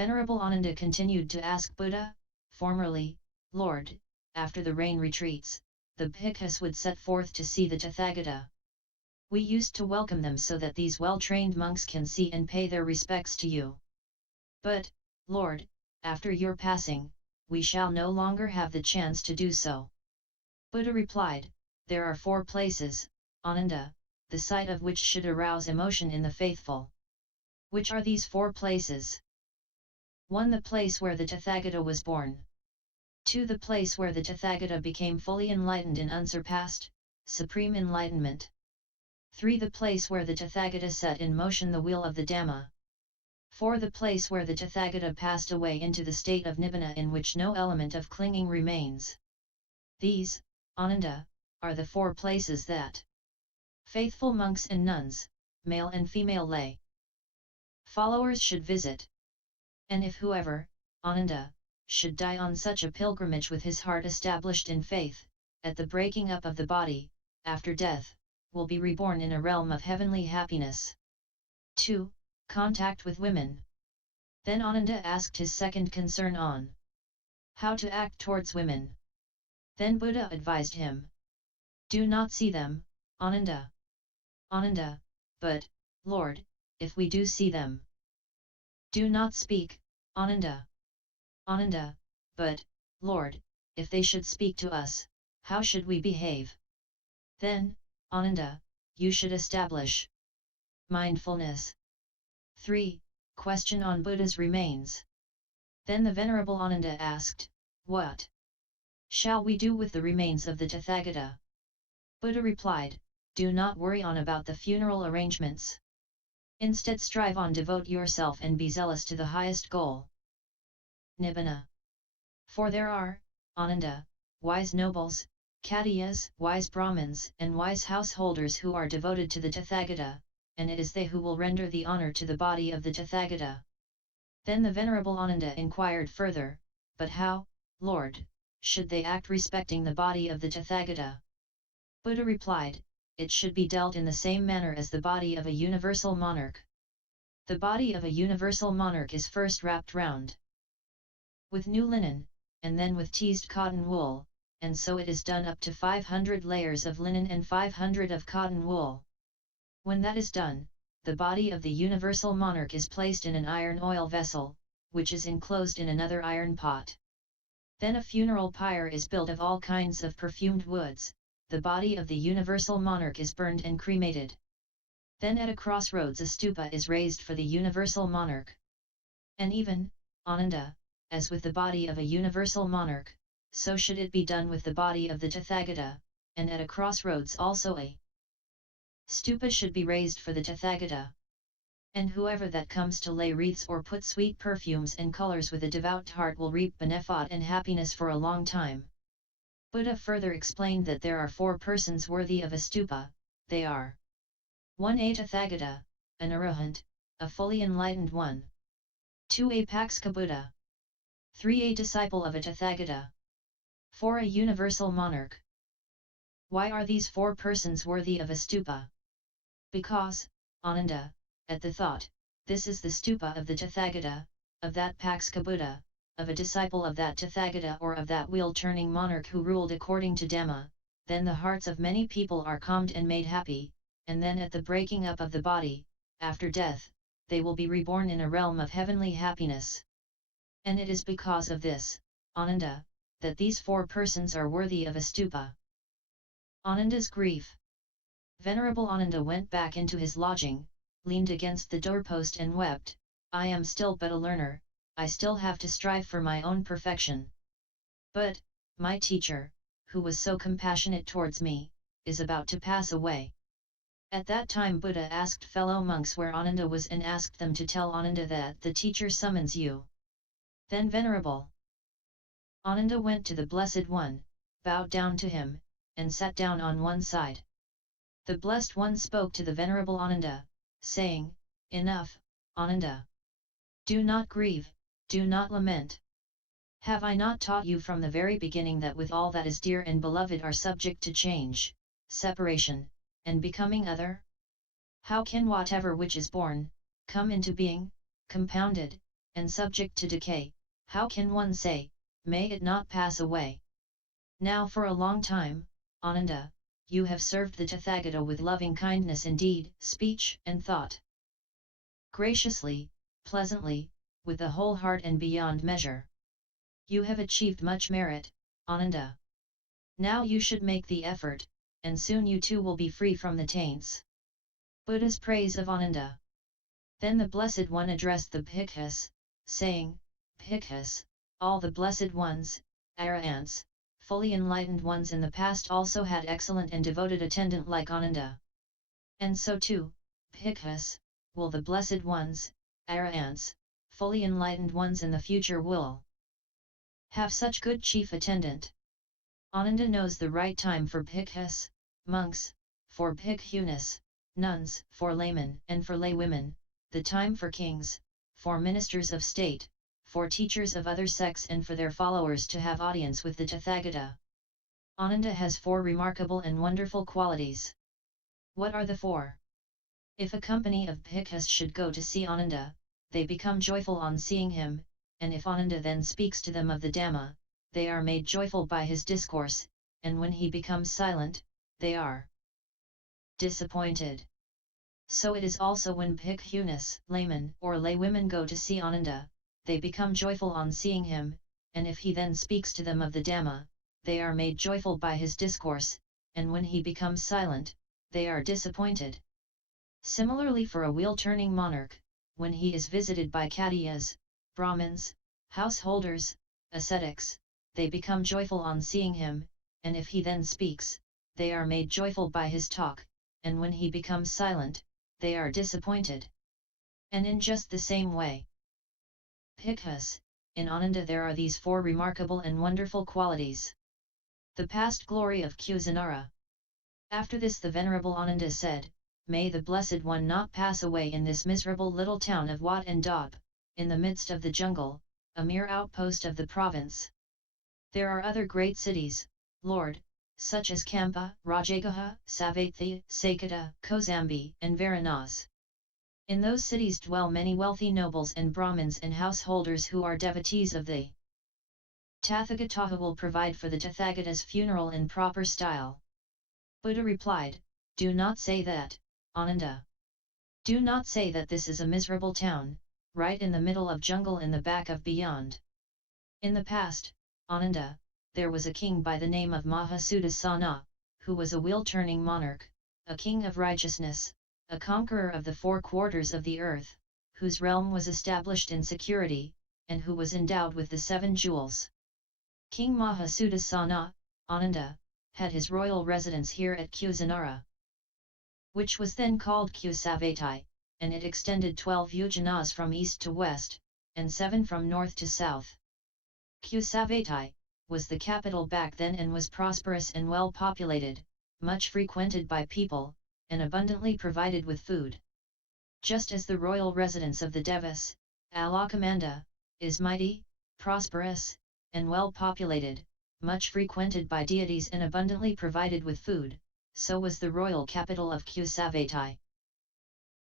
Venerable Ananda continued to ask Buddha, formerly, Lord, after the rain retreats, the bhikkhus would set forth to see the Tathagata. We used to welcome them so that these well-trained monks can see and pay their respects to you. But, Lord, after your passing, we shall no longer have the chance to do so. Buddha replied, there are 4 places, Ananda, the sight of which should arouse emotion in the faithful. Which are these 4 places? 1. The place where the Tathagata was born. 2. The place where the Tathagata became fully enlightened in unsurpassed, supreme enlightenment. 3. The place where the Tathagata set in motion the wheel of the Dhamma. 4. The place where the Tathagata passed away into the state of Nibbana in which no element of clinging remains. These, Ananda, are the 4 places that faithful monks and nuns, male and female lay followers should visit. And if whoever, Ananda, should die on such a pilgrimage with his heart established in faith, at the breaking up of the body, after death, will be reborn in a realm of heavenly happiness. 2. Contact with women. Then Ananda asked his second concern on how to act towards women. Then Buddha advised him, do not see them, Ananda. Ananda, but, Lord, if we do see them, do not speak, Ananda. Ananda, but, Lord, if they should speak to us, how should we behave? Then, Ananda, you should establish mindfulness. 3. Question on Buddha's remains. Then the Venerable Ananda asked, what shall we do with the remains of the Tathagata? Buddha replied, do not worry on about the funeral arrangements. Instead strive on, devote yourself and be zealous to the highest goal. Nibbana. For there are, Ananda, wise nobles, Khatiyas, wise Brahmins and wise householders who are devoted to the Tathagata, and it is they who will render the honor to the body of the Tathagata. Then the Venerable Ananda inquired further, but how, Lord, should they act respecting the body of the Tathagata? Buddha replied, it should be dealt in the same manner as the body of a universal monarch. The body of a universal monarch is first wrapped round with new linen, and then with teased cotton wool, and so it is done up to 500 layers of linen and 500 of cotton wool. When that is done, the body of the universal monarch is placed in an iron oil vessel, which is enclosed in another iron pot. Then a funeral pyre is built of all kinds of perfumed woods, the body of the universal monarch is burned and cremated. Then at a crossroads a stupa is raised for the universal monarch. And even, Ananda, as with the body of a universal monarch, so should it be done with the body of the Tathagata, and at a crossroads also a stupa should be raised for the Tathagata. And whoever that comes to lay wreaths or put sweet perfumes and colors with a devout heart will reap benefit and happiness for a long time. Buddha further explained that there are 4 persons worthy of a stupa, they are 1. A Tathagata, an arahant, a fully enlightened one. 2. A Paksika Buddha. 3. A disciple of a Tathagata. 4. A universal monarch. Why are these 4 persons worthy of a stupa? Because, Ananda, at the thought, this is the stupa of the Tathagata, of that Paksika Buddha, of a disciple of that Tathagata or of that wheel-turning monarch who ruled according to Dhamma, then the hearts of many people are calmed and made happy, and then at the breaking up of the body, after death, they will be reborn in a realm of heavenly happiness. And it is because of this, Ananda, that these 4 persons are worthy of a stupa. Ananda's grief. Venerable Ananda went back into his lodging, leaned against the doorpost and wept, I am still but a learner, I still have to strive for my own perfection. But, my teacher, who was so compassionate towards me, is about to pass away. At that time Buddha asked fellow monks where Ananda was and asked them to tell Ananda that the teacher summons you. Then Venerable Ananda went to the Blessed One, bowed down to him, and sat down on one side. The Blessed One spoke to the Venerable Ananda, saying, enough, Ananda. Do not grieve, do not lament. Have I not taught you from the very beginning that with all that is dear and beloved are subject to change, separation, and becoming other? How can whatever which is born, come into being, compounded, and subject to decay, how can one say, may it not pass away? Now for a long time, Ananda, you have served the Tathagata with loving kindness in deed, speech and thought. Graciously, pleasantly, with the whole heart and beyond measure. You have achieved much merit, Ananda. Now you should make the effort, and soon you too will be free from the taints. Buddha's praise of Ananda. Then the Blessed One addressed the bhikkhus, saying, Bhikkhus, all the blessed ones, arahants, fully enlightened ones in the past also had excellent and devoted attendant like Ananda. And so too, bhikkhus, will the blessed ones, arahants, fully enlightened ones in the future will have such good chief attendant. Ananda knows the right time for bhikkhus, monks, for bhikkhunis, nuns, for laymen and for laywomen, the time for kings, for ministers of state, for teachers of other sects and for their followers to have audience with the Tathagata. Ananda has 4 remarkable and wonderful qualities. What are the 4? If a company of bhikkhus should go to see Ananda, they become joyful on seeing him, and if Ananda then speaks to them of the Dhamma, they are made joyful by his discourse, and when he becomes silent, they are disappointed. So it is also when bhikkhunis, laymen or laywomen go to see Ananda, they become joyful on seeing him, and if he then speaks to them of the Dhamma, they are made joyful by his discourse, and when he becomes silent, they are disappointed. Similarly for a wheel-turning monarch, when he is visited by Khattiyas, Brahmins, householders, ascetics, they become joyful on seeing him, and if he then speaks, they are made joyful by his talk, and when he becomes silent, they are disappointed. And in just the same way, bhikkhus, in Ananda there are these 4 remarkable and wonderful qualities. The past glory of Kusinara. After this the Venerable Ananda said, may the Blessed One not pass away in this miserable little town of Wat and Daub, in the midst of the jungle, a mere outpost of the province. There are other great cities, Lord, such as Kampa, Rajagaha, Savatthi, Sakata, Kozambi and Varanasi. In those cities dwell many wealthy nobles and Brahmins and householders who are devotees of the Tathagata who will provide for the Tathagata's funeral in proper style. Buddha replied, do not say that, Ananda. Do not say that this is a miserable town, right in the middle of jungle in the back of beyond. In the past, Ananda, there was a king by the name of Mahasuddasana, who was a wheel-turning monarch, a king of righteousness, a conqueror of the 4 quarters of the earth, whose realm was established in security, and who was endowed with the 7 jewels. King Mahasuddasana, Ananda, had his royal residence here at Kusinara, which was then called Kusavatthi, and it extended 12 yojanas from east to west, and 7 from north to south. Kusavatthi was the capital back then and was prosperous and well populated, much frequented by people, and abundantly provided with food. Just as the royal residence of the Devas, Alakamanda, is mighty, prosperous, and well populated, much frequented by deities and abundantly provided with food, so was the royal capital of Kusavatthi.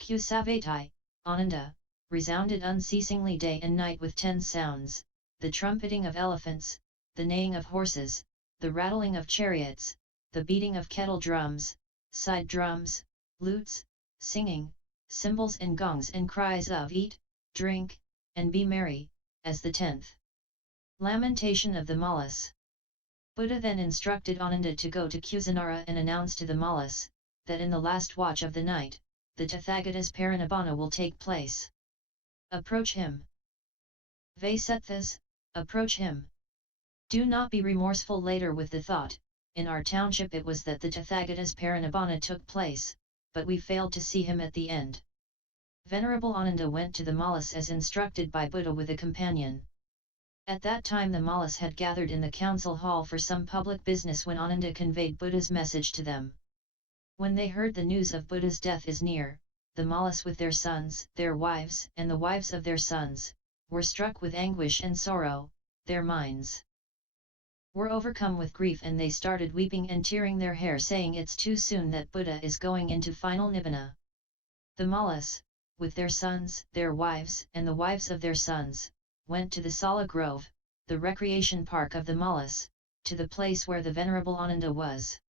Kusavatthi, Ananda, resounded unceasingly day and night with 10 sounds, the trumpeting of elephants, the neighing of horses, the rattling of chariots, the beating of kettle drums, side drums, lutes, singing, cymbals and gongs and cries of eat, drink, and be merry, as the 10th lamentation of the Mallas. Buddha then instructed Ananda to go to Kusinara and announce to the Mallas, that in the last watch of the night, the Tathagata's Parinibbana will take place. Approach him. Vasetthas, approach him. Do not be remorseful later with the thought, in our township it was that the Tathagata's Parinibbana took place, but we failed to see him at the end. Venerable Ananda went to the Mallas as instructed by Buddha with a companion. At that time the Mallas had gathered in the council hall for some public business when Ananda conveyed Buddha's message to them. When they heard the news of Buddha's death is near, the Mallas with their sons, their wives, and the wives of their sons, were struck with anguish and sorrow, their minds were overcome with grief and they started weeping and tearing their hair saying it's too soon that Buddha is going into final Nibbana. The Mallas, with their sons, their wives, and the wives of their sons, went to the Sala Grove, the recreation park of the Mallas, to the place where the Venerable Ananda was.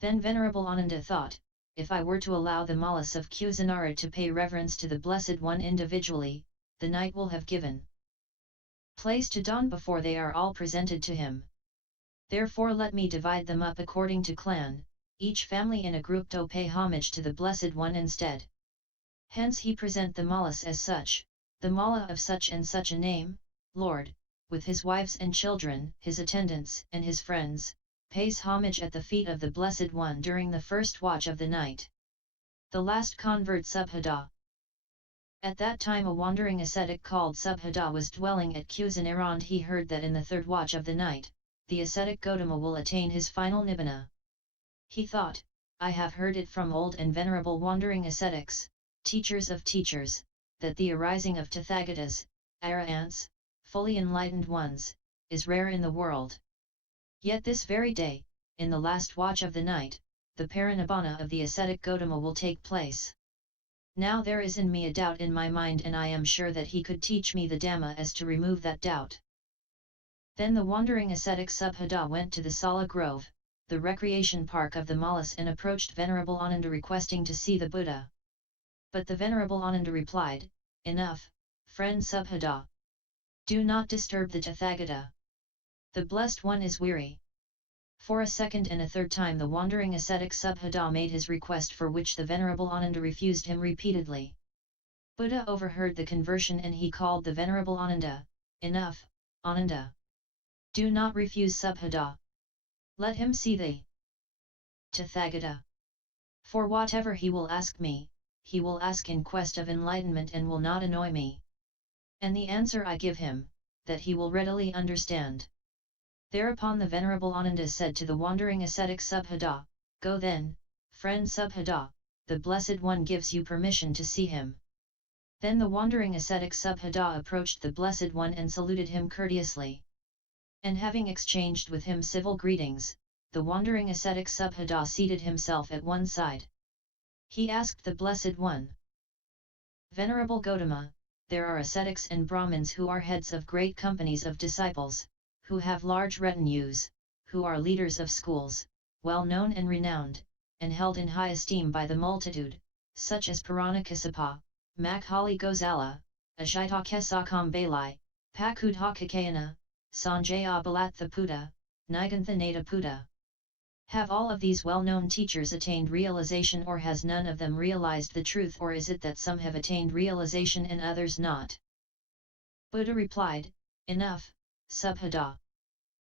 Then Venerable Ananda thought, if I were to allow the Mallas of Kusinara to pay reverence to the Blessed One individually, the night will have given place to dawn before they are all presented to him. Therefore let me divide them up according to clan, each family in a group to pay homage to the Blessed One instead. Hence he present the Mallas as such, the Malla of such and such a name, Lord, with his wives and children, his attendants and his friends, pays homage at the feet of the Blessed One during the first watch of the night. The last convert Subhada. At that time a wandering ascetic called Subhada was dwelling at Kusinara, and he heard that in the third watch of the night, the ascetic Gotama will attain his final Nibbana. He thought, I have heard it from old and venerable wandering ascetics, teachers of teachers, that the arising of Tathagatas, arahants, fully enlightened ones, is rare in the world. Yet this very day, in the last watch of the night, the parinibbana of the ascetic Gotama will take place. Now there is in me a doubt in my mind, and I am sure that he could teach me the Dhamma as to remove that doubt. Then the wandering ascetic Subhada went to the Sala Grove, the recreation park of the Mallas, and approached Venerable Ananda requesting to see the Buddha. But the Venerable Ananda replied, enough, friend Subhada. Do not disturb the Tathagata. The Blessed One is weary. For a second and a third time the wandering ascetic Subhada made his request, for which the Venerable Ananda refused him repeatedly. Buddha overheard the conversion, and he called the Venerable Ananda, enough, Ananda. Do not refuse Subhada. Let him see thee. Tathagata. For whatever he will ask me, he will ask in quest of enlightenment and will not annoy me. And the answer I give him, that he will readily understand. Thereupon the Venerable Ananda said to the wandering ascetic Subhada, go then, friend Subhada, the Blessed One gives you permission to see him. Then the wandering ascetic Subhada approached the Blessed One and saluted him courteously. And having exchanged with him civil greetings, the wandering ascetic Subhada seated himself at one side. He asked the Blessed One, Venerable Gotama, there are ascetics and Brahmins who are heads of great companies of disciples, who have large retinues, who are leaders of schools, well known and renowned, and held in high esteem by the multitude, such as Puranikasapa, Makhali Gozala, Ajita Balai, Pakudha Kakayana, Sanjaya Balathaputa, Niganthanata Puta. Have all of these well-known teachers attained realization, or has none of them realized the truth, or is it that some have attained realization and others not? Buddha replied, enough, Subhada.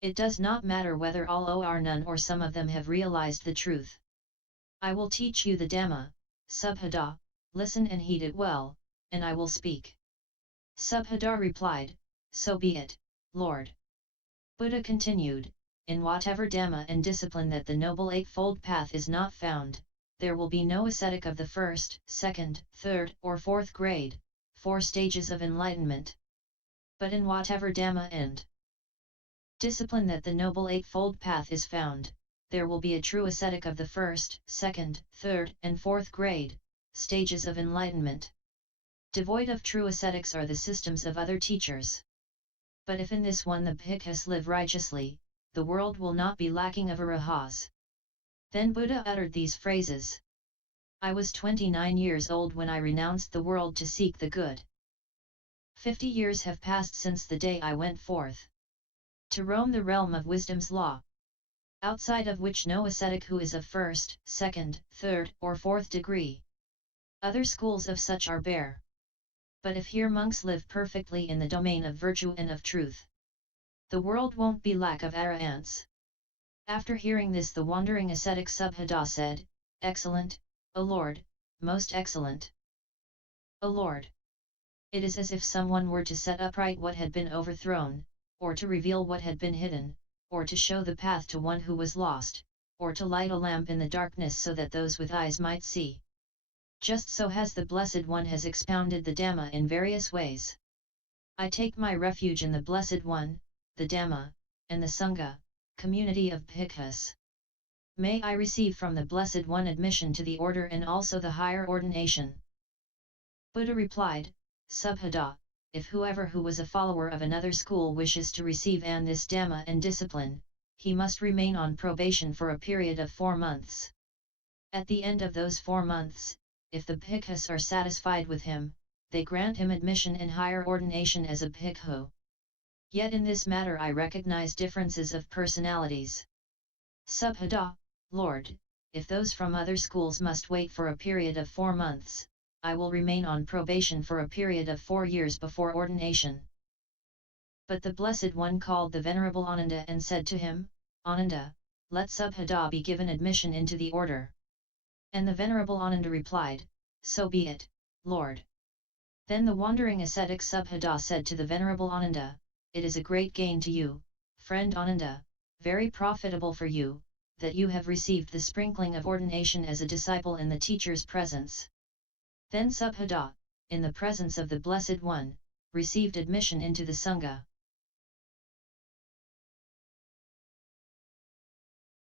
It does not matter whether all are none or some of them have realized the truth. I will teach you the Dhamma, Subhada, listen and heed it well, and I will speak. Subhada replied, so be it, Lord. Buddha continued, in whatever Dhamma and discipline that the Noble Eightfold Path is not found, there will be no ascetic of the first, second, third, or fourth grade, 4 stages of enlightenment. But in whatever Dhamma and discipline that the Noble Eightfold Path is found, there will be a true ascetic of the first, second, third, and fourth grade, stages of enlightenment. Devoid of true ascetics are the systems of other teachers. But if in this one the bhikkhus live righteously, the world will not be lacking of arahas. Then Buddha uttered these phrases. I was 29 years old when I renounced the world to seek the good. 50 years have passed since the day I went forth to roam the realm of wisdom's law, outside of which no ascetic who is of first, second, third, or fourth degree. Other schools of such are bare. But if here monks live perfectly in the domain of virtue and of truth, the world won't be lack of arahants. After hearing this, the wandering ascetic Subhada said, excellent, O Lord, most excellent. O Lord. It is as if someone were to set upright what had been overthrown, or to reveal what had been hidden, or to show the path to one who was lost, or to light a lamp in the darkness so that those with eyes might see. Just so has the Blessed One has expounded the Dhamma in various ways. I take my refuge in the Blessed One, the Dhamma, and the Sangha, community of bhikkhus. May I receive from the Blessed One admission to the order and also the higher ordination. Buddha replied, Subhada, if whoever who was a follower of another school wishes to receive this Dhamma and discipline, he must remain on probation for a period of 4 months. At the end of those 4 months, if the bhikkhus are satisfied with him, they grant him admission and higher ordination as a bhikkhu. Yet in this matter I recognize differences of personalities. Subhada, Lord, if those from other schools must wait for a period of 4 months, I will remain on probation for a period of 4 years before ordination. But the Blessed One called the Venerable Ananda and said to him, Ananda, let Subhada be given admission into the order. And the Venerable Ananda replied, so be it, Lord. Then the wandering ascetic Subhada said to the Venerable Ananda, it is a great gain to you, friend Ananda, very profitable for you, that you have received the sprinkling of ordination as a disciple in the teacher's presence. Then Subhada, in the presence of the Blessed One, received admission into the Sangha.